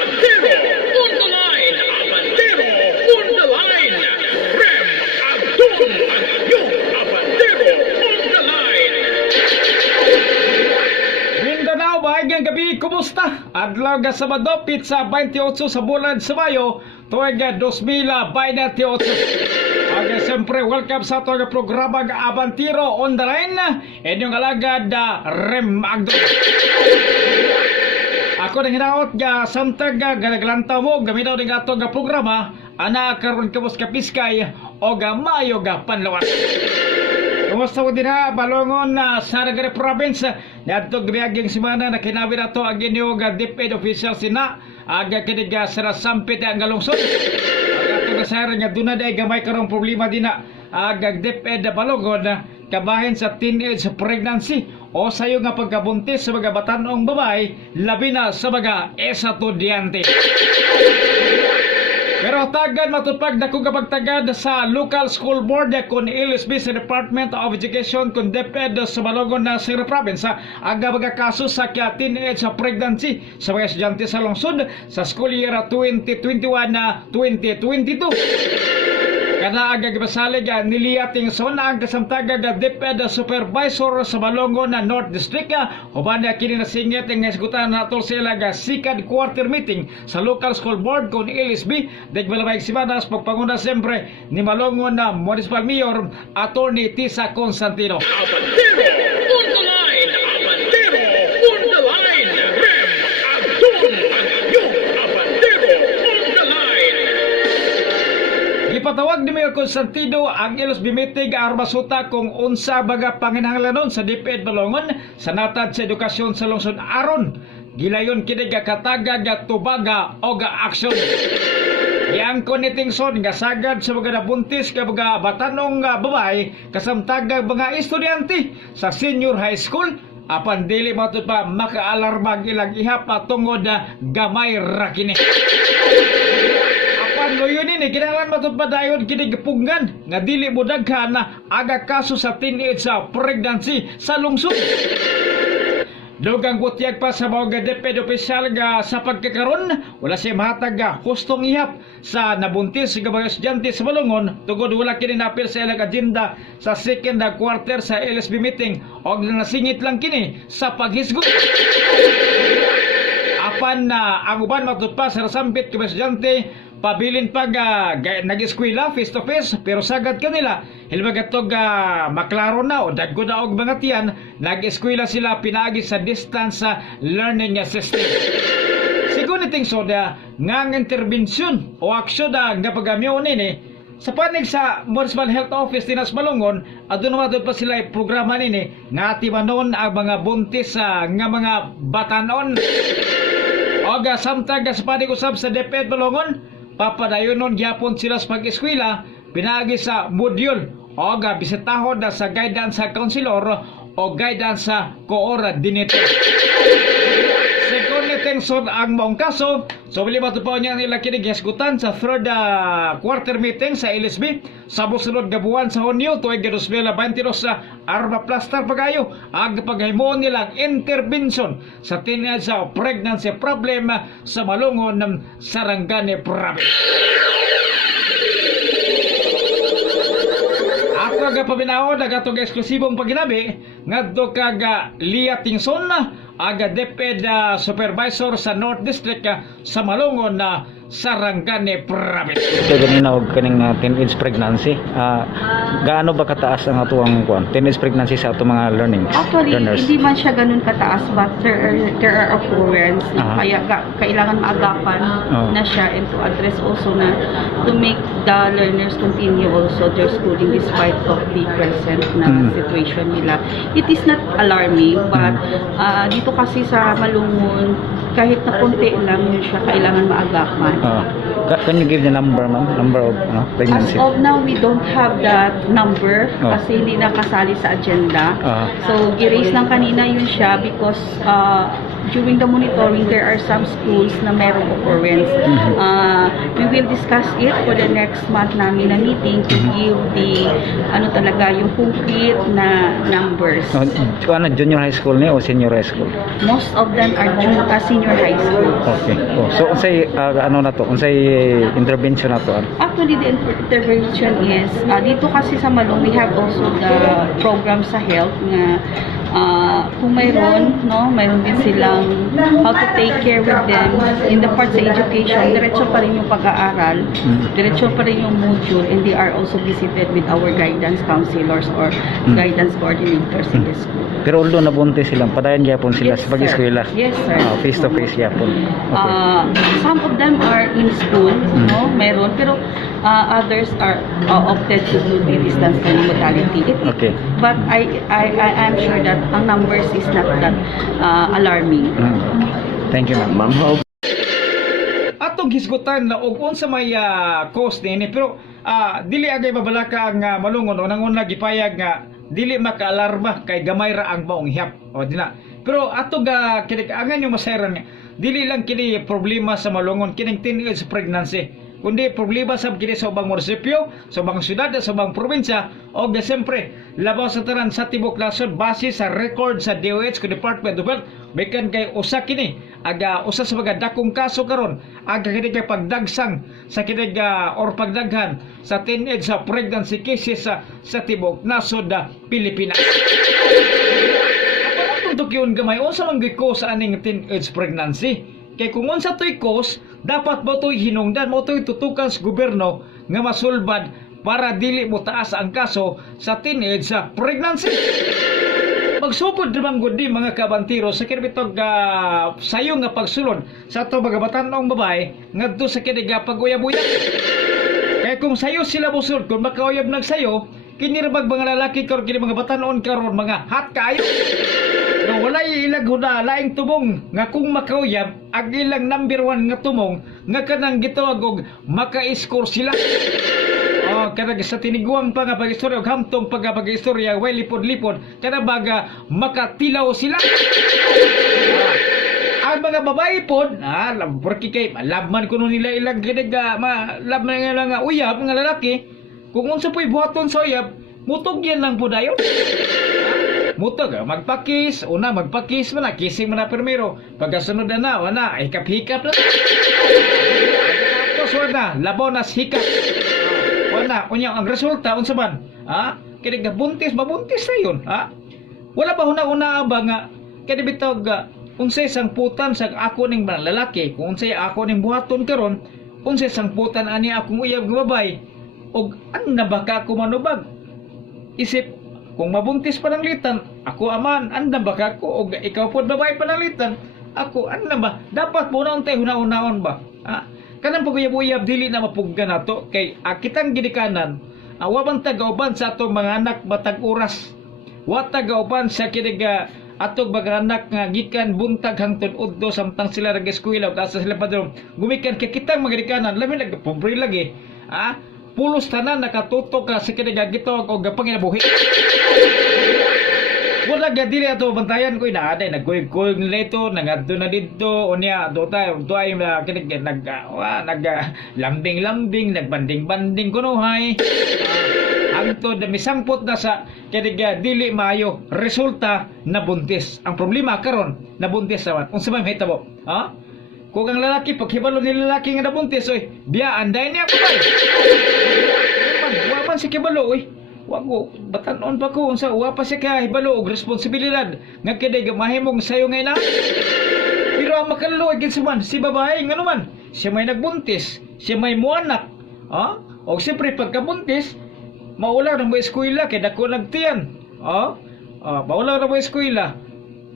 On the line, Abantero on the line. Rem Abdul yung Abantero on the line. Mindanao, bahagyang gabi, kumusta? Adlaw ga Sabado, pizza 28 sa bulan sa Mayo, tuwag 2028. Siyempre, welcome sa ito ang programa Abantero on the line. Inyong alagad, Rem Agdo. Ako nang hinaot ga samtag galaglantaw mo gaminaw ning ato ga programa ana karon kamos kapiskay o ga mayo ga panlawas. Kumusta mo din ha, balongon na sa Nagare Province niadto gabiyaging semana na kinabi nato ang inyo ga DepEd official sina aga kiniga sa sampit ang galungsod. Aga to sa nga duna day gamay karong problema din na aga DepEd balongon kabahin sa teenage pregnancy o sayo nga pagkabuntis sa mga batanong babae, labi na sa mga estudyante. Pero tagad matupag na kung kapagtagad sa local school board kung LSB sa Department of Education kung DepEd sa Balogon na Sierra Province aga mga kaso sa kya teenage pregnancy sa mga estudyante sa lungsod sa school year 2021 na 2022. Kada aga gibasalig niliyating sona ang kasamtaga ga DepEd supervisor sa Balongon na North District uban na kini nasingit ang isgutan natol sila ga second quarter meeting sa local school board kon LSB dagbalabay simanas pagpanguna siyempre ni Balongon na Municipal Mayor Attorney Tisa Constantino. Abantero on the line. Abantero on the line. Rem Abdul yung Abantero on the line. Ipatawag ni Mayor Constantino ang LSB meeting armasuta kung unsa baga panginahanglanon sa DepEd Balongon sa natad sa edukasyon sa lungsod aron gilayon kini ga kataga ga tubaga o ga aksyon. Yang konitingson nga sagad sa mga nabuntis ka mga batanong babae kasamtaga mga estudyante sa senior high school apan dili matud pa makaalarmag ilang ihap tungod gamay ra kini. Loyo ni kinahanglan matud pa dayon kini gipungan nga dili mo daghan na aga kaso sa teenage pregnancy sa lungsod. Dugang butyag pa sa mga DepEd official nga sa pagkakaron wala siya mahatag hustong ihap sa nabuntis nga mga estudyante sa Balongon tungod wala kini napil sa ilang agenda sa second quarter sa LSB meeting og nasingit lang kini sa paghisgot. Apan ang uban matud pa sa rasambit ka estudyante pabilin pag nag-eskwela face to face pero sagad kanila hilbag atog maklaro na o dagko na og mga tiyan nag-eskwela sila pinaagi sa distance learning system. Sigun iting soda ngang interbensyon o aksyon nga pagamyo nini sa panig sa Municipal Health Office tinas Balongon adto naman pa sila programa nini nga timanon ang mga buntis nga mga batanon og samtag sa panig usab sa DepEd Balongon papadayonon gyapon sila sa pag-eskwela pinagi sa module o bisitahon na sa guidance sa counselor o guidance sa coordinator. Second tension ang maong kaso so wali matupaw niya nila kinigisgutan sa third quarter meeting sa LSB sa musunod nga buwan sa Hunyo tuig 2022 sa arma plaster pagayo ang paghimo nilang intervention sa teenage pregnancy problem sa Malungon ng Sarangani Province. Ako nga paminaon nagatong eksklusibong paginabi ngadto kag Lia Tingson aga DepEd supervisor sa North District sa Malungon na Sarangani Province. Ito ganina og kaning teenage pregnancy. Gaano ba kataas ang atuang teenage pregnancy sa ato mga learners? Actually, hindi man siya ganun kataas but there are occurrence kaya kailangan maagapan na siya and to address also na to make the learners continue also their schooling despite of the present na situation nila. It is not alarming but dito kasi sa Malungon kahit na konti lang yun siya kailangan maagapan. Can you give the number, ma'am? Number of pregnancy? As of now, we don't have that number kasi hindi nakasali sa agenda. So, gi-raise lang kanina yun siya because during the monitoring, there are some schools na merong occurrence. We will discuss it for the next month namin na meeting to give the talaga yung concrete na numbers. Junior high school niya o senior high school? Most of them are senior high school. Okay. So unsay unsay intervention na to? Actually, the intervention is dito kasi sa Malong, we have also the program sa health nga kung mayroon din silang how to take care with them in the part sa education, diretso pa rin yung pag-aaral, diretso pa rin yung module, and they are also visited with our guidance counselors or guidance coordinators in the school. Pero although nabuntis silang, padayon gyapon sila Yes, sa pag-eskwela. Yes, sir. Face to face gyapon. Okay. Some of them are in school, meron, pero others are opted to do the distance learning modality. Okay. But I'm sure that ang numbers is not that alarming. Thank you, ma'am. Atong hisgutan na og unsa may cost ni pero dili agay mabalaka ang malungon o nanguna gipayag nga dili makaalarma kay gamay ra ang maong hiyap o dina. Pero ato kinikangan yung masayran nga dili lang kini problema sa malungon kining teenage pregnancy, kundi problema sa kini sa ubang munisipyo, sa ubang syudad, sa ubang probinsya o siyempre labaw sa tanan sa tibok nasod base sa record sa DOH ko Department of Health bikan kay usa kini usa sa mga dakong kaso karon kini kay pagdagsang sa kini or pagdaghan sa teenage sa pregnancy cases sa tibok nasod Pilipinas. Untuk yun gamay unsa man gyud ko sa aning teenage pregnancy kay kung unsa toy cause dapat mo to'y hinungdan mo to'y tutukan sa gobyerno nga masulbad para dili mo taas ang kaso sa teenage pregnancy. Magsupod naman gudi mga kabantiro sa kinibitog sayo nga pagsulod sa ito mga batanong babae ngadto sa kiniga pag-uyab-uyab. Kaya kung sayo sila musod, kung makauyab ng sayo, kinirabag mga lalaki karon kini mga batanon karon mga hot kayo. Nga walay ilag huda laing tumong nga kung makauyab ang ilang number 1 nga tumong nga kanang gitawag og maka-score sila. Kada sa tiniguang pa nga pag-istorya og hamtong pag-istorya way lipod-lipod kada baga makatilaw sila. Ang mga babae pod porque kay labman kuno nila ilang kinig labman nga nga uyab nga lalaki kung unsa po'y buhaton sa uyab mutog yan lang po dayon. Mutog, magpakis, una magpakis mo na, kissing mo na primero. Pagkasunod na, wana, hikap-hikap na. Tapos wana, labaw na hikap. Wana, ang resulta, unsa man? Kaya buntis, mabuntis na yun. Wala ba una-una ba nga, kaya bitog, unsay sangputan sa ako ning lalaki, kung unsay ako ning buhaton karon, unsay sangputan ani akong uyab nga babay, og an na baka ako manubag. Isip, kung mabuntis pananglitan, ako aman, anda ba ka ko? O ikaw po babae pananglitan, ako, anda ba? Dapat mo na untay huna-unaon ba? Kanang paguyab-uyab, dili na mapugga na to. Kay kitang ginikanan, wabang tagauban sa atong mga anak batag oras. Wa tagauban sa kiniga atong mga anak nga gikan buntag hangtod udto samtang sila nag-eskwela o asa sila padrong. Gumikan kay kitang mga ginikanan, lamin nagpobre lagi. Pulos tanan nakatutok ka sa kiniga gitawag og panginabuhi. Wala dili ato bantayan ko ina aday nagkuy-kuy nila ito nangadto na didto unya do ay kinig nag lambing-lambing nagbanding-banding kuno hay. Hangtod misangpot na sa kinig dili maayo resulta nabuntis. Ang problema karon nabuntis saman. Unsa man hitabo? Kung ang lalaki, paghibalo ni lalaki nga nabuntis, biyaan, dahil niya ako ba? Wapan si kibalo, wago, batanon pa ko, unsa, wapa si kahibalo, og responsibilidad, nga kiday mahimong sayo ngay na. Pero ang makaluwag ginsuman, si babae, nga naman, siya may nagbuntis, siya may muanak, o siyempre pagkabuntis, maulaw na mo eskwela, kaya dako nagtiyan, maulaw na mo eskwela,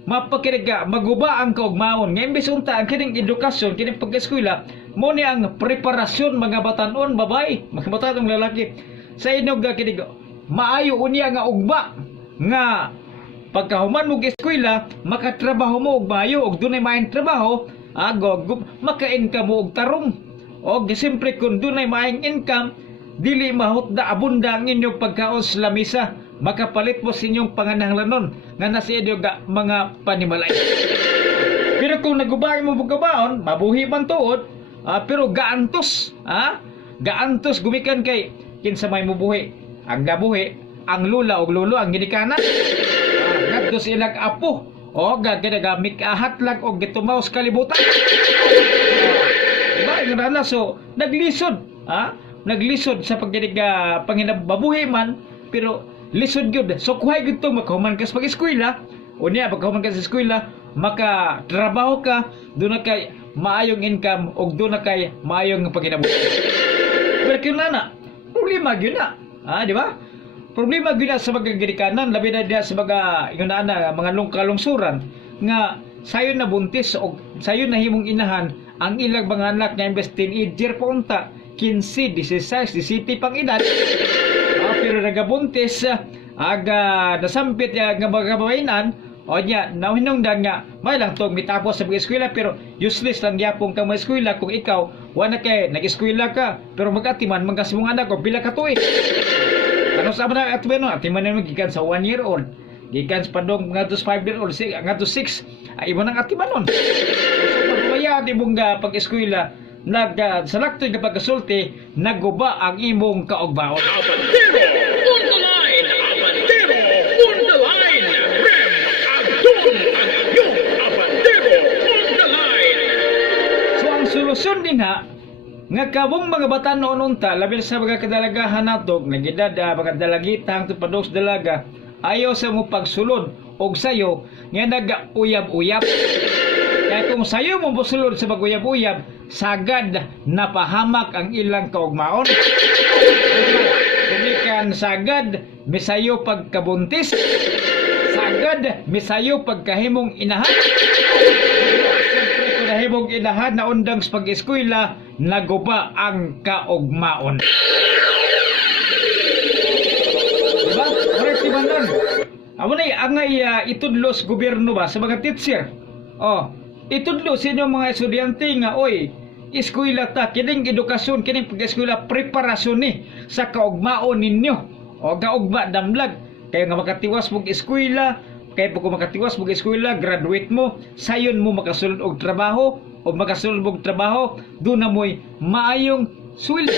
mapakiriga maguba ang kaugmaon nga imbes unta ang kining edukasyon kining pag-eskwela mo ni ang preparasyon mga batanon babae mga batanong lalaki sa inog kining maayo unya nga ugma nga pagkahuman mo eskwela makatrabaho mo og maayo og dunay maayong trabaho maka-income mo og tarong og siyempre kung dunay maayong income dili mahutda abunda ang inyong pagkaon sa lamisa makapalit mo sa inyong panganahanglanon nga nasa inyo mga panimalay. kung nagubay mo pagkabaon, mabuhi man tuod, pero gaantos, gaantos gumikan kay kinsa may mubuhi. Ang gabuhi, ang lula o lulo ang ginikanan. Ngadto silang apo, o gaganagamik ahatlag o gitumaw sa kalibutan. Diba? Yung rana, so, naglisod, naglisod sa panginababuhi man, pero lisod yun. So, kuhay yun itong makahuman ka sa pag-eskwela, o niya, pagkahuman ka sa eskwela, makatrabaho ka, doon na kay maayong income, o doon na kay maayong panginabuhi. Pero kung nana, problema yun na. Di ba? Problema yun na sa mga ginikanan, labi na sa mga kalungsuran, nga sayo na buntis, o sayo na himong inahan, ang ilang mga anak nga imbes teenager pa unta, 15, 16, 17 pang edad, pero nagabuntis, nasampit nga mga kabainan, o niya, nahinungdan nga, may lang itong mitapos sa mga-eskwela, pero useless lang yapong ka mga-eskwela kung ikaw, wala kay nag-eskwela ka, pero mag-atiman, magkasimong anak ko, pila ka tuig. Ano sa mga atiman no? Atiman na gikan sa 1 year old, gikan sa padong nga to 5 year old, nga to 6, iba nang atiman nun. So, pagmaya di mong pag-eskwela, salaktoy nga pagkasulti, naguba ang imong kaugbaon. Abandero on the line! Abandero on the line! Rem Agdon ang iyong abandero on the line! So ang solusyon din nga kabong mga bata noon unta, labi sa mga kadalagahan nato, nagedad mga dalagitang tupados dalaga, ayaw sa mo pagsulod og sayo nga nag-uyab-uyab. Kaya kung sayo mo busulod sa pag-uyab-uyab, sagad napahamak ang ilang kaugmaon. Kumikan sagad misayo pagkabuntis, sagad misayo pagkahimong inahan. Siyempre kung nahimong inahan na undang sa pag-eskwela, naguba ang kaugmaon. Diba? Correct si Bandon. Amo na itudlos gobyerno ba sa mga teacher. Itudlo sa inyong mga estudyante nga, eskwela ta, kining edukasyon, kining pag-eskwela, preparasyon ni sa kaugmaon ninyo. O kaugma damlag. Kaya nga makatiwas mong eskwela, kaya kung makatiwas mong eskwela, graduate mo, sayon mo makasulod og trabaho, o makasulod mong trabaho, doon na mo'y maayong sweldo.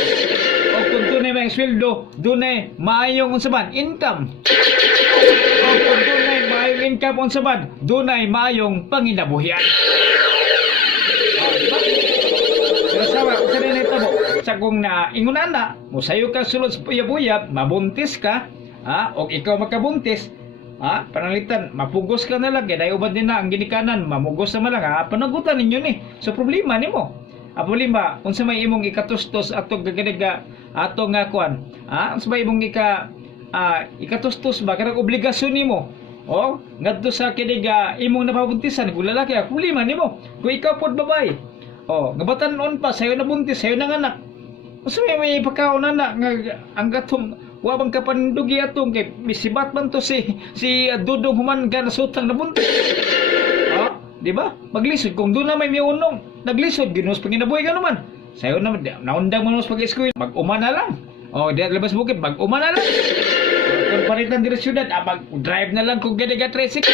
O kung doon na may sweldo, doon na maayong unsaban, income. O kung doon na maayong income unsaban, doon na maayong panginabuhian. Diba? Pero sawa, usa rin ito mo, sa kung ingunan na, musayo ka sulod sa uyab-uyab, mabuntis ka, o ikaw makabuntis, panalitan, mapugos ka na lang, kaya ubad din na ang ginikanan, mamugos naman lang, panagutan ninyo ni. So problema ni mo. Problema, kung sa may imong ikatustos atong gagadaga, atong nga kuan, sa may imong ikatustos ba, karang obligasyon ni mo. Ngadto sa kiniga imong napabuntisan, kung lalaki, problema ni mo. Kung ikaw pod babae, ngabatan noon pa, sayo na buntis, sayo na anak. Sa may pagkaon na nga, ang gatong, wabang kapandugi atong kay misibat man to si Dudong human ka nasutang na buntis. Di ba? Maglisod kung doon na may miunong, naglisod ginos panginabuhi ka naman. Sayo naman naundang mo sa pag-eskwela, mag-uma na lang. Di labas bukid, mag-uma na lang. Kung palitan diri syudad, mag-drive na lang kung ganaga tricycle.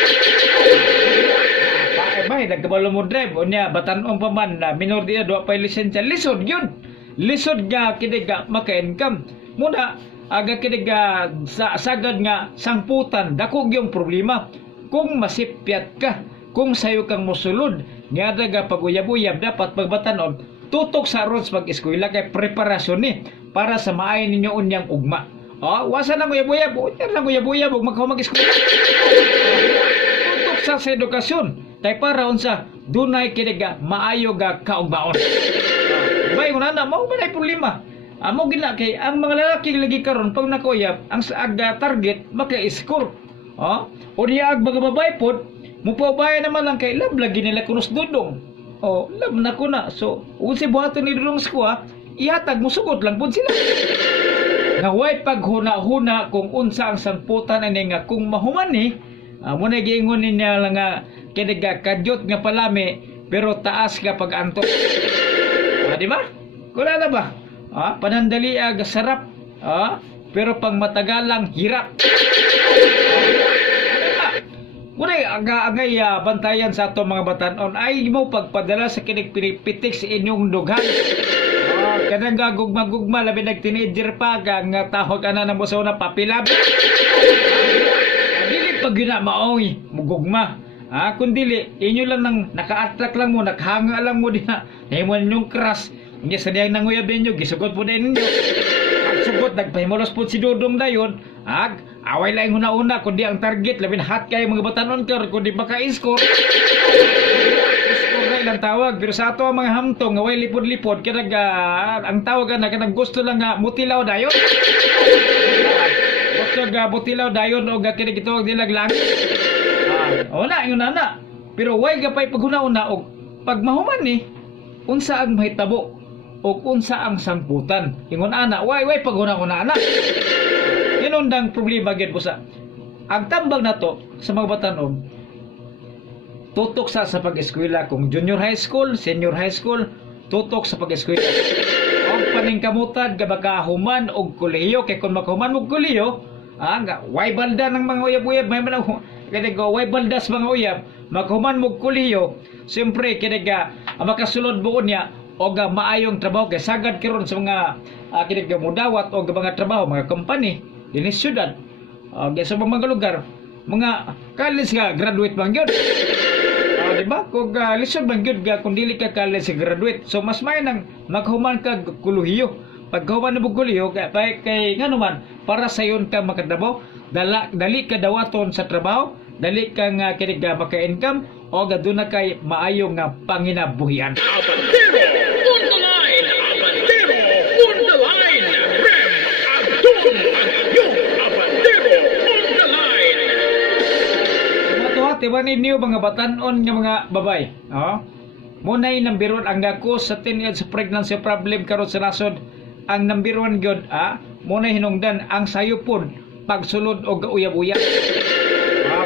Bay, nagkabalo mo drive, unya batan-ong pa man na minor di do pa lisensya, lisod yun. Lisod nga kiniga maka-income. Muna aga kiniga sagad nga sangputan dako gyung problema kung masipyat ka, kung sayo kang mosulod nga daga pag-uyab-uyab dapat pagbatan-on tutok sa roads pag-eskwela kay preparasyon ni para sa maay ninyo unyang ugma. Wasa nang uyab-uyab, lang uyab-uyab ug mag-eskwela. Tutok sa edukasyon kay para unsa dunay kiniga maayo ga kaugmaon. Bay una na mao man ay problema. Amo gina kay ang mga lalaki lagi karon pag nakuyab ang aga target maka-score. O diya ag mga babae pod mupabay naman lang kay lab lagi nila kunos Dudong. Lab na ko na. So unsa buhaton ni Dudong sa ihatag mo sugod lang pod sila. Nga way paghuna-huna kung unsa ang samputan ani nga kung mahuman ni mo na giingon niya lang nga kiniga kadyot nga palami pero taas nga pag-antok. Di ba? Kula na ba? Panandali sarap, pero pang matagalang hirap. Muna agay bantayan sa ato mga batanon ay mo pagpadala sa kinig pinipitik sa inyong dughan. Kanang gagugma-gugma labi nag-teenager pa nga tawag ana na mo sa una papilab. Dili pag yun na maoy mugugma. Kundili inyo lang nang naka-attract lang mo, nakhanga lang mo din na himon yung crush. Hindi sa diyang nanguyab ninyo, gisugot po din ninyo. Pagsugot, nagpahimulos po si Dudong na yun. Away lang una-una, kundi ang target, labing hot kayo mga batanon ka, kundi maka-score. Score na ilang tawag, pero sa ato ang mga hamtong, away lipod-lipod, kaya ang tawag na kanang gusto lang mutilaw dayon. Gusto mutilaw dayon o kinig ito ang dilaglang. Wala, yun na. Pero way gapay paghuna-una o pagmahuman ni, unsa ang mahitabo o unsa ang sangputan. Ingon ana, way paghuna-una ana. Inundang problema gyud po sa ang tambag nato sa mga batanon. Tutok sa pag-eskwela kung junior high school, senior high school, tutok sa pag-eskwela. Og paningkamutan gabagahuman og kolehiyo kay kun makahuman og kolehiyo, way balda ng mga uyab-uyab may manaw kaya way baldas mga uyab makahuman mo kuliyo siyempre kaya makasulod buon niya o maayong trabaho kay sagad karon sa mga kaya mudawat o mga trabaho mga company din sa syudad sa mga lugar mga college nga graduate bang yun diba kung lisod bang yun kung dili ka college graduate so mas may nang makahuman ka kuliyo pagkahuman na buguliyo kay nga naman para sa yun ka makadabaw dali ka dawaton sa trabaho dali ka nga kinig maka-income o doon na kay maayong nga panginabuhian. Abandero on the line! Abandero on the line! Rem Abdul yung Abandero on the line! Sa mga tuwa, tiwan ninyo mga batanon nga mga babay. Muna'y number 1 ang gako sa 10 years pregnancy problem karon sa nasod. Ang number 1 gyud muna'y hinungdan ang sayupon pagsulod og uyab-uyab.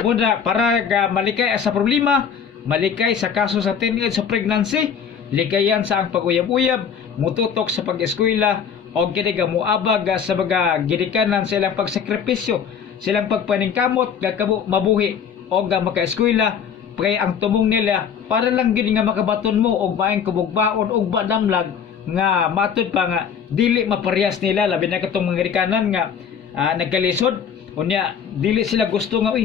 Muna para malikay sa problema, malikay sa kaso sa 10 years sa pregnancy, likayan sa ang pag-uyab-uyab, mututok sa pag-eskwela o kiniga muabag sa mga ginikanan sa ilang pagsakripisyo, silang pagpaningkamot mabuhi o maka-eskwela kay ang tumong nila para lang gid nga makabaton mo og maayong kubugbaon og badamlag nga matud pa nga dili maparehas nila labi na katong mga ginikanan nga nagkalisod unya dili sila gusto nga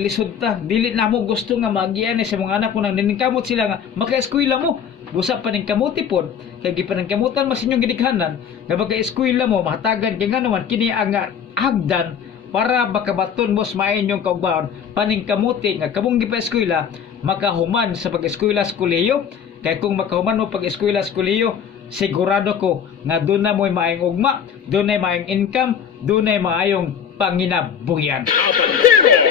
lisod ta dili na mo gusto nga magian sa mga anak ko nang niningkamot sila nga maka-eskwela mo busa pa ning kamuti pod kay gipaningkamutan mas inyong gidikhanan nga maka-eskwela mo mahatagan kay nga naman kini ang hagdan para makabaton mo sa inyong kaugbaon paningkamuti nga kamong gipa-eskwela makahuman sa pag-eskwela sa kolehiyo kay kung makahuman mo pag-eskwela sa kolehiyo sigurado ko nga doon na mo'y maayong ugma doon na maayong income doon na maayong panginabuhian. Abandero